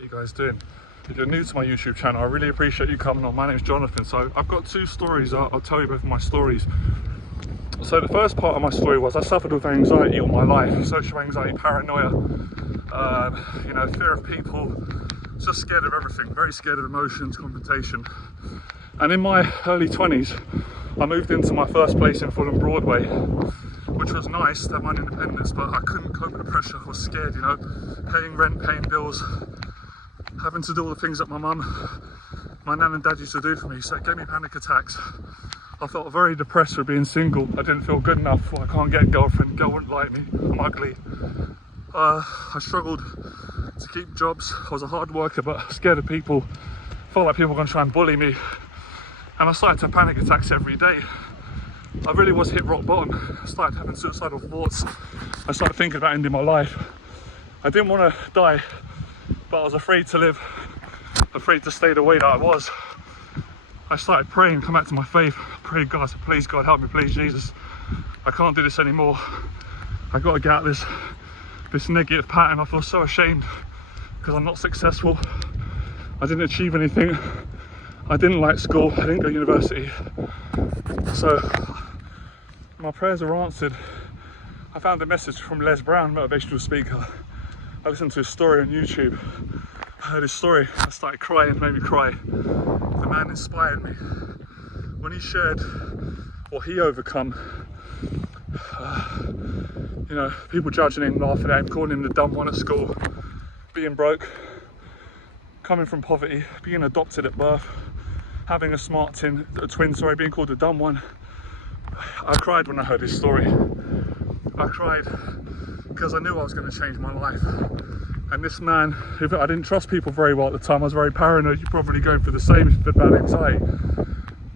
How you guys doing? If you're new to my YouTube channel, I really appreciate you coming on. My name's Jonathan. So I've got two stories. I'll tell you both of my stories. So the first part of my story was I suffered with anxiety all my life, social anxiety, paranoia, you know, fear of people, just scared of everything, very scared of emotions, confrontation. And in my early 20s, I moved into my first place in Fulham Broadway, which was nice to have my independence, but I couldn't cope with the pressure. I was scared, you know, paying rent, paying bills, having to do all the things that my mum, my nan and dad used to do for me, so it gave me panic attacks. I felt very depressed for being single. I didn't feel good enough. I can't get a girlfriend, girl wouldn't like me, I'm ugly. I struggled to keep jobs. I was a hard worker, but scared of people. Felt like people were gonna try and bully me. And I started to have panic attacks every day. I really was hit rock bottom. I started having suicidal thoughts. I started thinking about ending my life. I didn't want to die, but I was afraid to live, afraid to stay the way that I was. I started praying, come back to my faith. I prayed God, I said, please God, help me, please Jesus. I can't do this anymore. I got to get out of this negative pattern. I feel so ashamed because I'm not successful. I didn't achieve anything. I didn't like school, I didn't go to university. So my prayers are answered. I found a message from Les Brown, motivational speaker. I listened to his story on YouTube. I heard his story, I started crying, it made me cry. The man inspired me. When he shared what he overcome, you know, people judging him, laughing at him, calling him the dumb one at school, being broke, coming from poverty, being adopted at birth, having a twin, being called the dumb one. I cried when I heard his story. I cried because I knew I was going to change my life. And this man, I didn't trust people very well at the time. I was very paranoid. You're probably going through the same with bad anxiety.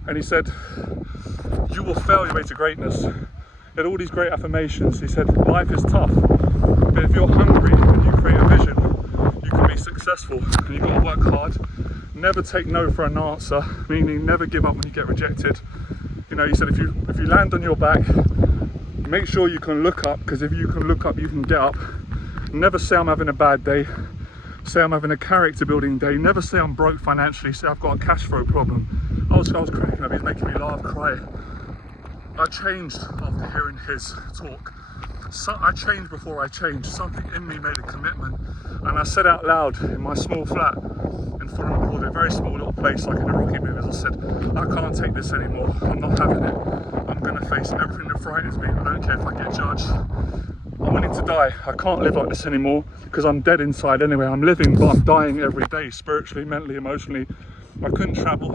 And he said, you will fail your way to greatness. He had all these great affirmations. He said, life is tough, but if you're hungry and you create a vision, you can be successful. And you've got to work hard. Never take no for an answer, meaning never give up when you get rejected. You know, he said if you land on your back, make sure you can look up, because if you can look up, you can get up. Never say I'm having a bad day. Say I'm having a character building day. Never say I'm broke financially. Say I've got a cash flow problem. I was cracking up. He's making me laugh, cry. I changed after hearing his talk. So I changed before I changed. Something in me made a commitment, and I said out loud in my small flat in Fulham Broadway, a very small little place like in the Rocky movies. I said, I can't take this anymore. I'm not having it. I'm going to face everything that frightens me. I don't care if I get judged. I'm willing to die. I can't live like this anymore because I'm dead inside anyway. I'm living, but I'm dying every day, spiritually, mentally, emotionally. I couldn't travel,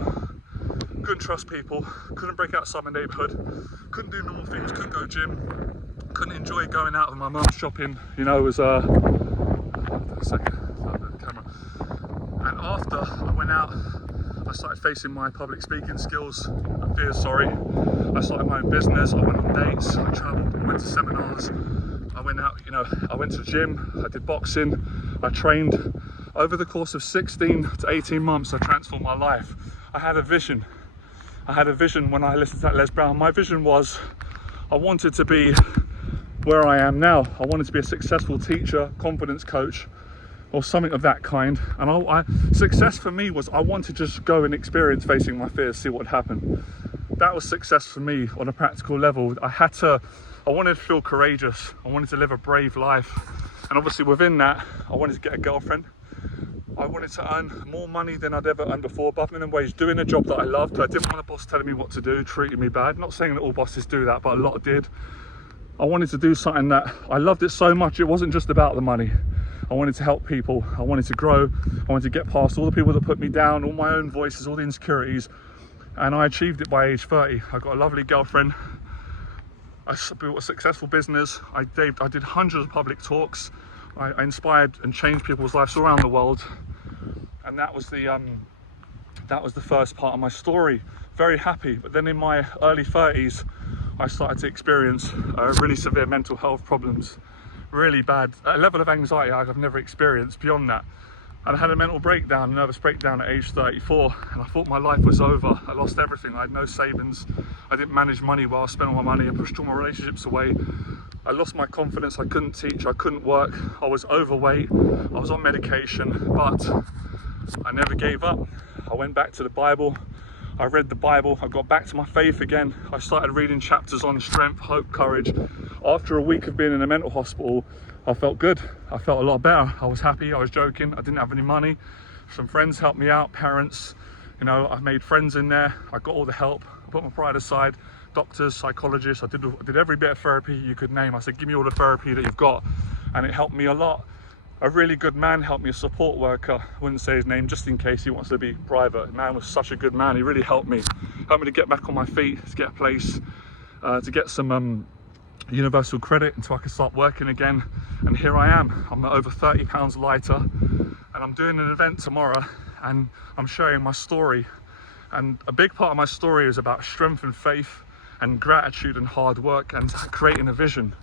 couldn't trust people, couldn't break outside my neighbourhood, couldn't do normal things, couldn't go gym, couldn't enjoy going out with my mum shopping. You know, it was a second, the camera. And after I went out, I started facing my public speaking skills, fears, I started my own business, I went on dates, I travelled, I went to seminars, I went out, you know, I went to the gym, I did boxing, I trained. Over the course of 16 to 18 months, I transformed my life. I had a vision. I had a vision when I listened to that Les Brown. My vision was, I wanted to be where I am now. I wanted to be a successful teacher, confidence coach, or something of that kind. And success for me was, I wanted to just go and experience facing my fears, see what happened. That was success for me on a practical level. I wanted to feel courageous. I wanted to live a brave life. And obviously within that, I wanted to get a girlfriend. I wanted to earn more money than I'd ever earned before, above minimum wage, doing a job that I loved. I didn't want a boss telling me what to do, treating me bad. Not saying that all bosses do that, but a lot did. I wanted to do something that I loved it so much. It wasn't just about the money. I wanted to help people. I wanted to grow. I wanted to get past all the people that put me down, all my own voices, all the insecurities. And I achieved it by age 30. I got a lovely girlfriend. I built a successful business. I did hundreds of public talks. I inspired and changed people's lives around the world. And that was the first part of my story. Very happy. But then in my early 30s, I started to experience really severe mental health problems. Really bad. A level of anxiety I've never experienced beyond that. And I had a mental breakdown, a nervous breakdown at age 34, and I thought my life was over. I lost everything. I had no savings. I didn't manage money well. I spent all my money. I pushed all my relationships away. I lost my confidence. I couldn't teach. I couldn't work. I was overweight. I was on medication, but I never gave up. I went back to the Bible. I read the Bible. I got back to my faith again. I started reading chapters on strength, hope, courage. After a week of being in a mental hospital, I felt good. I felt a lot better. I was happy. I was joking. I didn't have any money. Some friends helped me out, parents. You know, I made friends in there. I got all the help. I put my pride aside. Doctors, psychologists. I did every bit of therapy you could name. I said, give me all the therapy that you've got. And it helped me a lot. A really good man helped me, a support worker. I wouldn't say his name just in case he wants to be private. The man was such a good man. He really helped me to get back on my feet, to get a place, to get some universal credit until I could start working again. And here I am. I'm over 30 pounds lighter, and I'm doing an event tomorrow, and I'm sharing my story. And a big part of my story is about strength and faith and gratitude and hard work and creating a vision.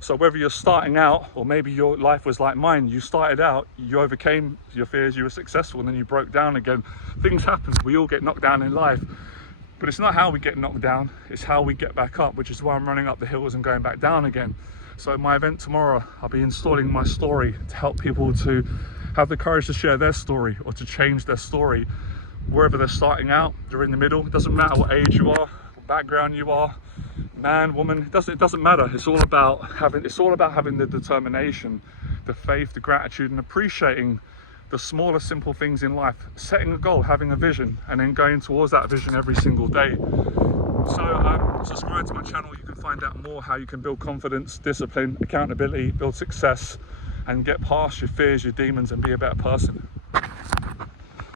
So whether you're starting out, or maybe your life was like mine, you started out, you overcame your fears, you were successful, and then you broke down again. Things happen. We all get knocked down in life. But it's not how we get knocked down, it's how we get back up, which is why I'm running up the hills and going back down again. So my event tomorrow, I'll be installing my story to help people to have the courage to share their story or to change their story. Wherever they're starting out, they're in the middle. It doesn't matter what age you are, what background you are, man, woman, it doesn't matter. It's all about having the determination, the faith, the gratitude, and appreciating the smaller, simple things in life, setting a goal, having a vision, and then going towards that vision every single day. So subscribe to my channel. You can find out more how you can build confidence, discipline, accountability, build success, and get past your fears, your demons, and be a better person.